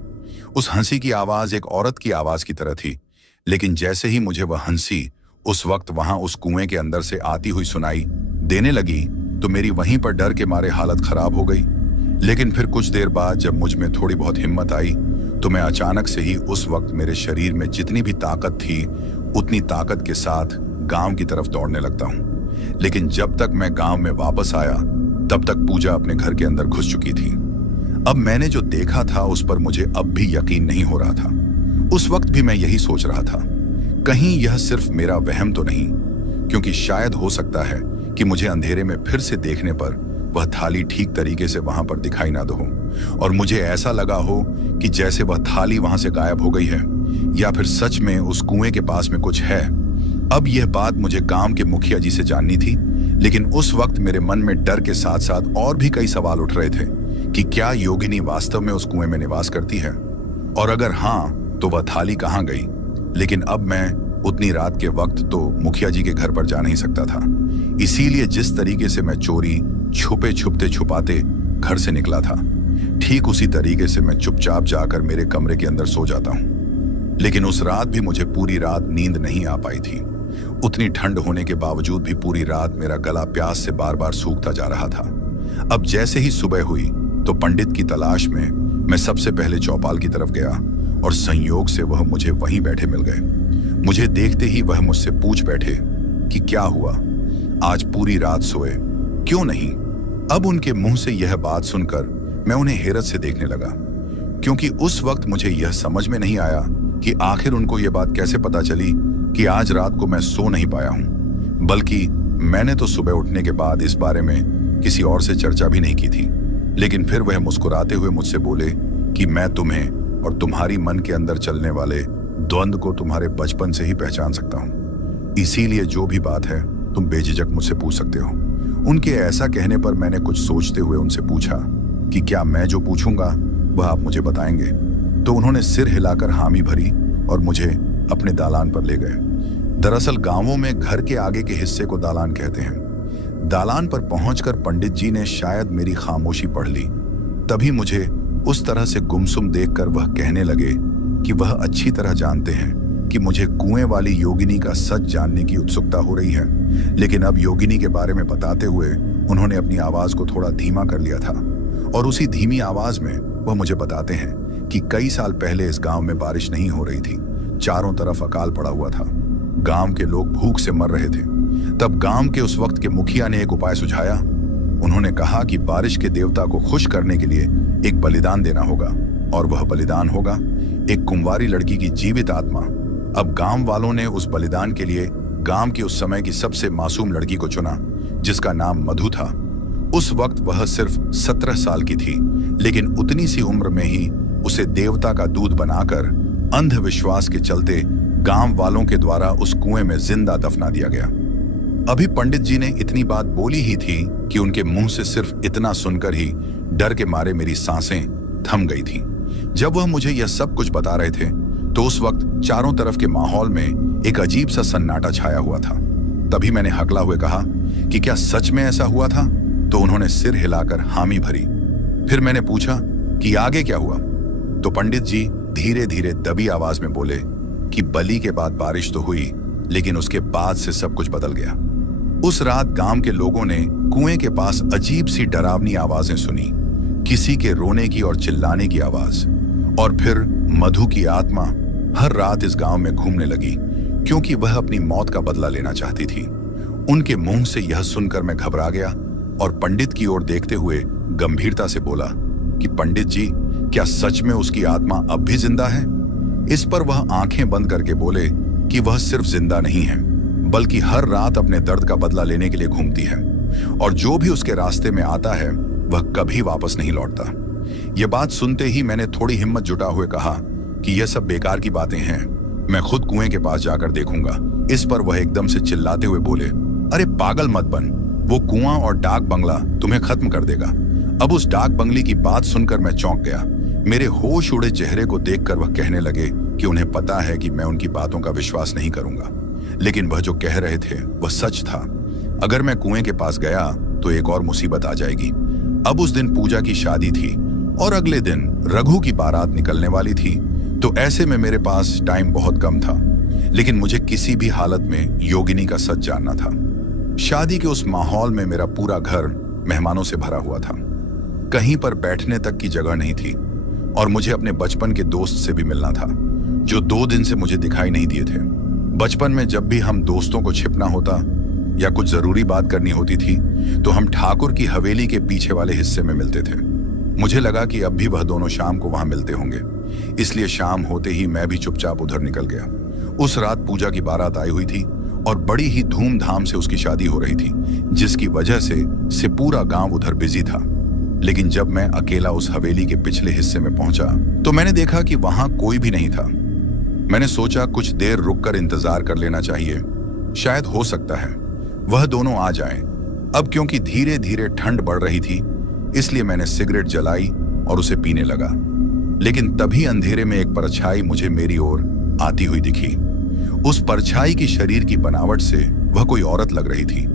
उस हंसी की आवाज एक औरत की आवाज की तरह थी, लेकिन जैसे ही मुझे वह हंसी उस वक्त वहां उस कुएं के अंदर से आती हुई सुनाई देने लगी तो मेरी वहीं पर डर के मारे हालत खराब हो गई। लेकिन फिर कुछ देर बाद जब मुझ में थोड़ी बहुत हिम्मत आई तो मैं अचानक से ही उस वक्त मेरे शरीर में जितनी भी ताकत थी उतनी ताकत के साथ गांव की तरफ दौड़ने लगता हूं। लेकिन जब तक मैं गांव में वापस आया तब तक पूजा अपने घर के अंदर घुस चुकी थी। अब मैंने जो देखा था उस पर मुझे अब भी यकीन नहीं हो रहा था। उस वक्त भी मैं यही सोच रहा था, कहीं यह सिर्फ मेरा वहम तो नहीं, क्योंकि शायद हो सकता है कि मुझे अंधेरे में फिर से देखने पर वह थाली ठीक तरीके से वहां पर दिखाई ना दो और मुझे ऐसा लगा हो कि जैसे वह थाली वहां से गायब हो गई है, या फिर सच में उस कुएं के पास में कुछ है। अब यह बात मुझे गांव के मुखिया जी से जाननी थी, लेकिन उस वक्त मेरे मन में डर के साथ साथ और भी कई सवाल उठ रहे थे कि क्या योगिनी वास्तव में उस कुएं में निवास करती है, और अगर हाँ तो वह थाली कहाँ गई। लेकिन अब मैं उतनी रात के वक्त तो मुखिया जी के घर पर जा नहीं सकता था, इसीलिए जिस तरीके से मैं चोरी छुपे छुपते छुपाते घर से निकला था, ठीक उसी तरीके से मैं चुपचाप जाकर मेरे कमरे के अंदर सो जाता हूं। लेकिन उस रात भी मुझे पूरी रात नींद नहीं आ पाई थी। उतनी ठंड होने के बावजूद भी पूरी रात मेरा गला प्यास से बार बार सूखता जा रहा था। अब जैसे ही सुबह हुई तो पंडित की तलाश में मैं सबसे पहले चौपाल की तरफ गया और संयोग से वह मुझे वहीं बैठे मिल गए। मुझे देखते ही वह मुझसे पूछ बैठे कि क्या हुआ, आज पूरी रात सोए क्यों नहीं। अब उनके मुंह से यह बात सुनकर मैं उन्हें हैरत से देखने लगा, क्योंकि उस वक्त मुझे यह समझ में नहीं आया कि आखिर उनको यह बात कैसे पता चली कि आज रात को मैं सो नहीं पाया हूं। बल्कि मैंने तो सुबह उठने के बाद इस बारे में किसी और से चर्चा भी नहीं की थी। लेकिन फिर वह मुस्कुराते हुए मुझसे बोले कि मैं तुम्हें और तुम्हारी मन के अंदर चलने वाले द्वंद्व को तुम्हारे बचपन से ही पहचान सकता हूं, इसीलिए जो भी बात है तुम बेझिझक मुझसे पूछ सकते हो। उनके ऐसा कहने पर मैंने कुछ सोचते हुए उनसे पूछा कि क्या मैं जो पूछूंगा वह आप मुझे बताएंगे। तो उन्होंने सिर हिलाकर हामी भरी और मुझे अपने दालान पर ले गए। दरअसल गांवों में घर के आगे के हिस्से को दालान कहते हैं। दालान पर पहुंचकर पंडित जी ने शायद मेरी खामोशी पढ़ ली, तभी मुझे उस तरह से गुमसुम देखकर वह कहने लगे कि वह अच्छी तरह जानते हैं कि मुझे कुएं वाली योगिनी का सच जानने की उत्सुकता हो रही है। लेकिन अब योगिनी के बारे में बताते हुए उन्होंने अपनी आवाज को थोड़ा धीमा कर लिया था और उसी धीमी आवाज में वह मुझे बताते हैं कि कई साल पहले इस गांव में बारिश नहीं हो रही थी, चारों तरफ अकाल पड़ा हुआ था, गांव के लोग भूख से मर रहे थे। तब गांव के उस वक्त के मुखिया ने एक उपाय सुझाया। उन्होंने कहा कि बारिश के देवता को खुश करने के लिए एक बलिदान देना होगा, और वह बलिदान होगा एक कुंवारी लड़की की जीवित आत्मा। अब गांव वालों ने उस बलिदान के लिए गांव की उस समय की सबसे मासूम लड़की को चुना, जिसका नाम मधु था। उस वक्त वह सिर्फ 17 साल की थी, लेकिन उतनी सी उम्र में ही उसे देवता का दूध बनाकर अंधविश्वास के चलते गांव वालों के द्वारा उस कुएं में जिंदा दफना दिया गया। अभी पंडित जी ने इतनी बात बोली ही थी कि उनके मुंह से सिर्फ इतना सुनकर ही डर के मारे मेरी सांसें थम गई थीं। जब वह मुझे यह सब कुछ बता रहे थे तो उस वक्त चारों तरफ के माहौल में एक अजीब सा सन्नाटा छाया हुआ था। तभी मैंने हकला हुए कहा कि क्या सच में ऐसा हुआ था। तो उन्होंने सिर हिलाकर हामी भरी। फिर मैंने पूछा कि आगे क्या हुआ। तो पंडित जी धीरे धीरे दबी आवाज में बोले कि बलि के बाद बारिश तो हुई, लेकिन उसके बाद से सब कुछ बदल गया। उस रात गांव के लोगों ने कुएं के पास अजीब सी डरावनी आवाजें सुनी, किसी के रोने की और चिल्लाने की आवाज। और फिर मधु की आत्मा हर रात इस गांव में घूमने लगी, क्योंकि वह अपनी मौत का बदला लेना चाहती थी। उनके मुंह से यह सुनकर मैं घबरा गया और पंडित की ओर देखते हुए गंभीरता से बोला कि पंडित जी, क्या सच में उसकी आत्मा अब भी जिंदा है। इस पर वह आंखें बंद करके बोले कि वह सिर्फ जिंदा नहीं है, बल्कि हर रात अपने दर्द का बदला लेने के लिए घूमती है, और जो भी उसके रास्ते में आता है वह कभी वापस नहीं लौटता। यह बात सुनते ही मैंने थोड़ी हिम्मत जुटा हुए कहा कि यह सब बेकार की बातें हैं, मैं खुद कुएं के पास जाकर देखूंगा। इस पर वह एकदम से चिल्लाते हुए बोले, अरे पागल मत बन, वो कुआं और डाक बंगला तुम्हें खत्म कर देगा। अब उस डाक बंगले की बात सुनकर मैं चौंक गया। मेरे होश उड़े चेहरे को देखकर वह कहने लगे कि उन्हें पता है कि मैं उनकी बातों का विश्वास नहीं करूंगा, लेकिन वह जो कह रहे थे वह सच था। अगर मैं कुएं के पास गया तो एक और मुसीबत आ जाएगी। अब उस दिन पूजा की शादी थी और अगले दिन रघु की बारात निकलने वाली थी, तो ऐसे में मेरे पास टाइम बहुत कम था। लेकिन मुझे किसी भी हालत में योगिनी का सच जानना था। शादी के उस माहौल में मेरा पूरा घर मेहमानों से भरा हुआ था। कहीं पर बैठने तक की जगह नहीं थी और मुझे अपने बचपन के दोस्त से भी मिलना था, जो 2 दिन से मुझे दिखाई नहीं दिए थे। बचपन में जब भी हम दोस्तों को छिपना होता या कुछ जरूरी बात करनी होती थी, तो हम ठाकुर की हवेली के पीछे वाले हिस्से में मिलते थे। मुझे लगा कि अब भी वह दोनों शाम को वहां मिलते होंगे, इसलिए शाम होते ही मैं भी चुपचाप उधर निकल गया। उस रात पूजा की बारात आई हुई थी और बड़ी ही धूमधाम से उसकी शादी हो रही थी, जिसकी वजह से पूरा गांव उधर बिजी था। लेकिन जब मैं अकेला उस हवेली के पिछले हिस्से में पहुंचा, तो मैंने देखा कि वहां कोई भी नहीं था। मैंने सोचा कुछ देर रुककर इंतजार कर लेना चाहिए, शायद हो सकता है वह दोनों आ जाएं। अब क्योंकि धीरे धीरे ठंड बढ़ रही थी, इसलिए मैंने सिगरेट जलाई और उसे पीने लगा। लेकिन तभी अंधेरे में एक परछाई मुझे मेरी ओर आती हुई दिखी। उस परछाई की शरीर की बनावट से वह कोई औरत लग रही थी।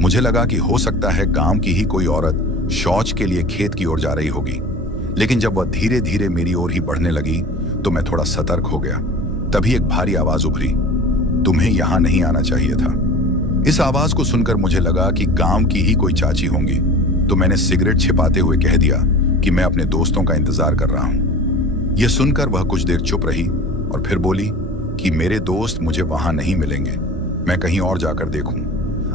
मुझे लगा कि हो सकता है गांव की ही कोई औरत शौच के लिए खेत की ओर जा रही होगी। लेकिन जब वह धीरे धीरे मेरी ओर ही बढ़ने लगी, तो मैं थोड़ा सतर्क हो गया। तभी एक भारी आवाज उभरी, तुम्हें यहां नहीं आना चाहिए था। इस आवाज को सुनकर मुझे लगा कि गांव की ही कोई चाची होंगी, तो मैंने सिगरेट छिपाते हुए कह दिया कि मैं अपने दोस्तों का इंतजार कर रहा हूं। यह सुनकर वह कुछ देर चुप रही और फिर बोली कि मेरे दोस्त मुझे वहां नहीं मिलेंगे, मैं कहीं और जाकर देखूं।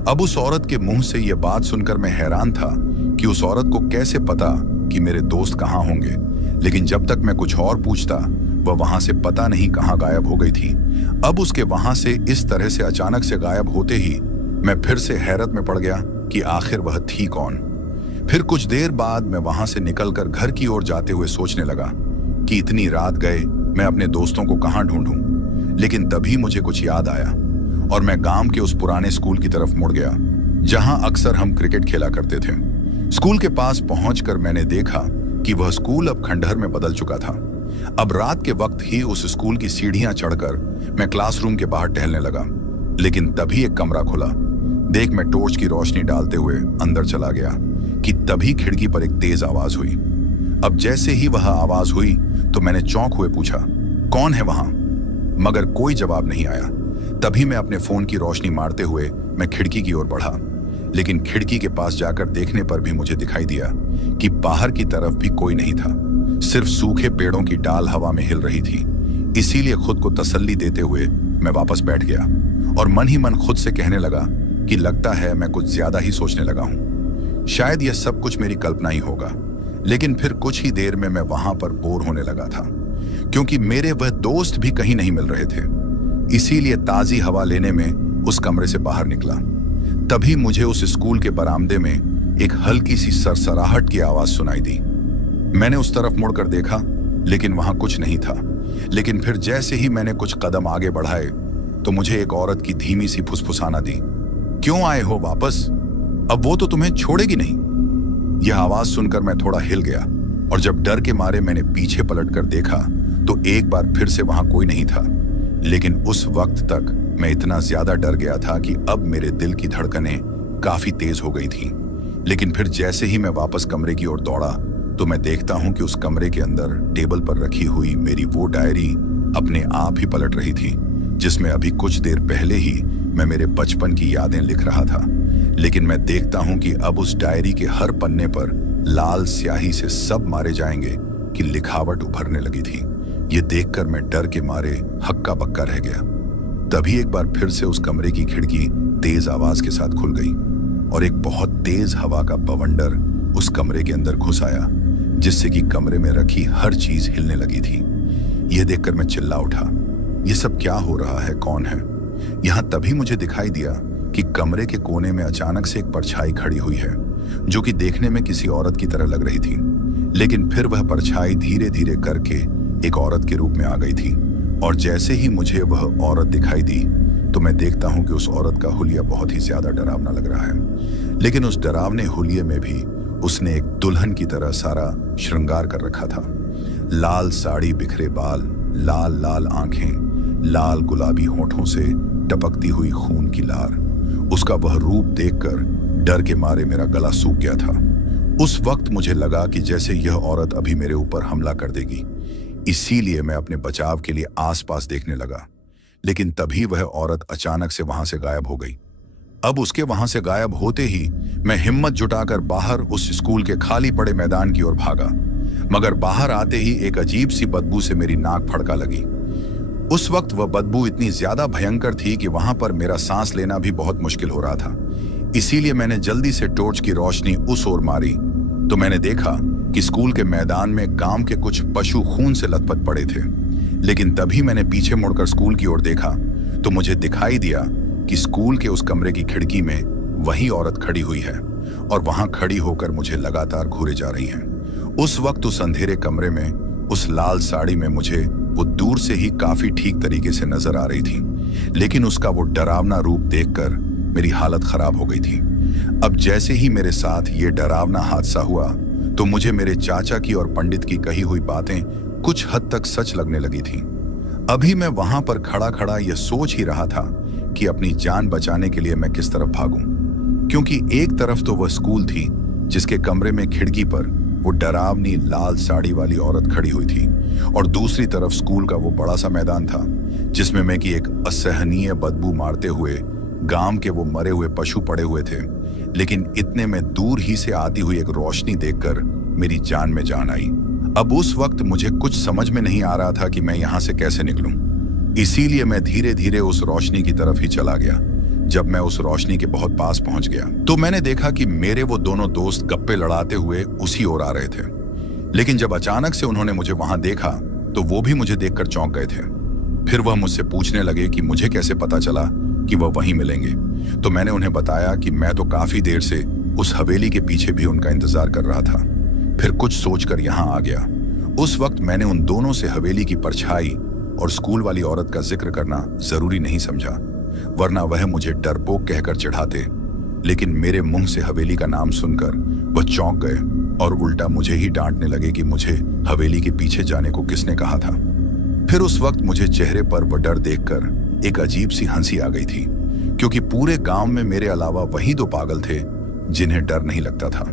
अब उस औरत के मुंह से यह बात सुनकर मैं हैरान था कि उस औरत को कैसे पता कि मेरे दोस्त कहां होंगे। लेकिन जब तक मैं कुछ और पूछता, वह वहां से पता नहीं कहां गायब हो गई थी। अब उसके वहां से इस तरह से अचानक से गायब होते ही मैं फिर से हैरत में पड़ गया कि आखिर वह थी कौन। फिर कुछ देर बाद मैं वहां से निकलकर घर की ओर जाते हुए सोचने लगा कि इतनी रात गए मैं अपने दोस्तों को कहां ढूंढूं। लेकिन तभी मुझे कुछ याद आया और मैं गांव के उस पुराने स्कूल की तरफ मुड़ गया, जहां अक्सर हम क्रिकेट खेला करते थे। स्कूल के पास पहुंचकर मैंने देखा कि वह स्कूल अब खंडहर में बदल चुका था। अब रात के वक्त ही उस स्कूल की सीढ़ियां चढ़कर मैं क्लासरूम के बाहर टहलने लगा। लेकिन तभी एक कमरा खुला। देख मैं टॉर्च की रोशनी डालते हुए अंदर चला गया कि तभी खिड़की पर एक तेज आवाज हुई। अब जैसे ही वह आवाज हुई तो मैंने चौंक हुए पूछा, कौन है वहां? मगर कोई जवाब नहीं आया। तभी मैं अपने फोन की रोशनी मारते हुए मैं खिड़की की ओर बढ़ा। लेकिन खिड़की के पास जाकर देखने पर भी मुझे दिखाई दिया कि बाहर की तरफ भी कोई नहीं था। सिर्फ सूखे पेड़ों की डाल हवा में हिल रही थी। इसीलिए खुद को तसल्ली देते हुए मैं वापस बैठ गया और मन ही मन खुद से कहने लगा कि लगता है मैं कुछ ज्यादा ही सोचने लगा हूं। शायद यह सब कुछ मेरी कल्पना ही होगा। लेकिन फिर कुछ ही देर में मैं वहां पर बोर होने लगा था, क्योंकि मेरे वह दोस्त भी कहीं नहीं मिल रहे थे। इसीलिए ताजी हवा लेने में उस कमरे से बाहर निकला। तभी मुझे उस स्कूल के बरामदे में एक हल्की सी सरसराहट की आवाज सुनाई दी। मैंने उस तरफ मुड़कर देखा, लेकिन वहां कुछ नहीं था। लेकिन फिर जैसे ही मैंने कुछ कदम आगे बढ़ाए तो मुझे एक औरत की धीमी सी फुसफुसाना दी, क्यों आए हो वापस? अब वो तो तुम्हें छोड़ेगी नहीं। यह आवाज सुनकर मैं थोड़ा हिल गया और जब डर के मारे मैंने पीछे पलटकर देखा तो एक बार फिर से वहां कोई नहीं था। लेकिन उस वक्त तक मैं इतना ज्यादा डर गया था कि अब मेरे दिल की धड़कनें काफी तेज हो गई थीं। लेकिन फिर जैसे ही मैं वापस कमरे की ओर दौड़ा तो मैं देखता हूं कि उस कमरे के अंदर टेबल पर रखी हुई मेरी वो डायरी अपने आप ही पलट रही थी, जिसमें अभी कुछ देर पहले ही मैं मेरे बचपन की यादें लिख रहा था। लेकिन मैं देखता हूं कि अब उस डायरी के हर पन्ने पर लाल स्याही से सब मारे जाएंगे कि लिखावट उभरने लगी थी। ये देखकर मैं डर के मारे हक्का बक्का रह गया। तभी एक बार फिर से उस कमरे की खिड़की तेज आवाज के साथ खुल गई और एक बहुत तेज हवा का बवंडर उस कमरे के अंदर घुस आया, जिससे कि कमरे में रखी हर चीज हिलने लगी थी। यह देखकर मैं चिल्ला उठा, यह सब क्या हो रहा है? कौन है यहां? तभी मुझे दिखाई दिया कि कमरे के कोने में अचानक से एक परछाई खड़ी हुई है, जो कि देखने में किसी औरत की तरह लग रही थी। लेकिन फिर वह परछाई धीरे धीरे करके एक औरत के रूप में आ गई थी और जैसे ही मुझे वह औरत दिखाई दी तो मैं देखता हूं कि उस औरत का हुलिया बहुत ही ज्यादा डरावना लग रहा है। लेकिन उस डरावने हुलिये में भी उसने एक दुल्हन की तरह सारा श्रृंगार कर रखा था। लाल साड़ी, बिखरे बाल, लाल लाल आंखें, लाल गुलाबी होठों से टपकती हुई खून की लार। उसका वह रूप देखकर डर के मारे मेरा गला सूख गया था। उस वक्त मुझे लगा कि जैसे यह औरत अभी मेरे ऊपर हमला कर देगी, इसीलिए मैं अपने बचाव के लिए आसपास देखने लगा। लेकिन तभी वह औरत अचानक से वहां से गायब हो गई। अब उसके वहां से गायब होते ही मैं हिम्मत जुटाकर बाहर उस स्कूल के खाली पड़े मैदान की ओर भागा, मगर बाहर आते ही एक अजीब सी बदबू से मेरी नाक फड़का लगी। उस वक्त वह बदबू इतनी ज्यादा भयंकर थी कि वहां पर मेरा सांस लेना भी बहुत मुश्किल हो रहा था। इसीलिए मैंने जल्दी से टॉर्च की रोशनी उस ओर मारी तो मैंने देखा कि स्कूल के मैदान में गांव के कुछ पशु खून से लथपथ पड़े थे। लेकिन तभी मैंने पीछे मुड़कर स्कूल की ओर देखा तो मुझे दिखाई दिया कि स्कूल के उस कमरे की खिड़की में वही औरत खड़ी हुई है और वहां खड़ी होकर मुझे लगातार घूरे जा रही है। उस वक्त उस अंधेरे कमरे में उस लाल साड़ी में मुझे वो दूर से ही काफी ठीक तरीके से नजर आ रही थी, लेकिन उसका वो डरावना रूप देखकर मेरी हालत खराब हो गई थी। अब जैसे ही मेरे साथ ये डरावना हादसा हुआ तो मुझे मेरे चाचा की और पंडित की कही हुई बातें कुछ हद तक सच लगने लगी थी। अभी मैं वहां पर खड़ा खड़ा यह सोच ही रहा था कि अपनी जान बचाने के लिए मैं किस तरफ भागूं, क्योंकि एक तरफ तो वह स्कूल थी जिसके कमरे में खिड़की पर वो डरावनी लाल साड़ी वाली औरत खड़ी हुई थी, और दूसरी तरफ स्कूल का वो बड़ा सा मैदान था जिसमें मैं कि एक असहनीय बदबू मारते हुए गांव के वो मरे हुए पशु पड़े हुए थे। लेकिन इतने में दूर ही से आती हुई एक रोशनी देखकर मेरी जान में जान आई। अब उस वक्त मुझे कुछ समझ में नहीं आ रहा था कि मैं यहां से कैसे निकलूं। इसीलिए मैं धीरे धीरे उस रोशनी की तरफ ही चला गया। जब मैं उस रोशनी के बहुत पास पहुंच गया तो मैंने देखा कि मेरे वो दोनों दोस्त गप्पे लड़ाते हुए उसी ओर आ रहे थे। लेकिन जब अचानक से उन्होंने मुझे वहां देखा तो वो भी मुझे देखकर चौंक गए थे। फिर वह मुझसे पूछने लगे कि मुझे कैसे पता चला कि वह वहीं मिलेंगे। तो मैंने उन्हें बताया कि मैं तो काफी देर से उस हवेली के पीछे भी उनका इंतजार कर रहा था। फिर कुछ सोचकर यहाँ आ गया। उस वक्त मैंने उन दोनों से हवेली की परछाई और स्कूल वाली औरत का जिक्र करना जरूरी नहीं समझा, वरना वह मुझे डरपोक कहकर चिढ़ाते। लेकिन मेरे मुंह से हवेली का नाम सुनकर वह चौंक गए और उल्टा मुझे ही डांटने लगे कि मुझे हवेली के पीछे जाने को किसने कहा था। फिर उस वक्त मुझे चेहरे पर वह डर देखकर एक अजीब सी हंसी आ गई थी, क्योंकि पूरे गांव में मेरे अलावा वही दो पागल थे जिन्हें डर नहीं लगता था।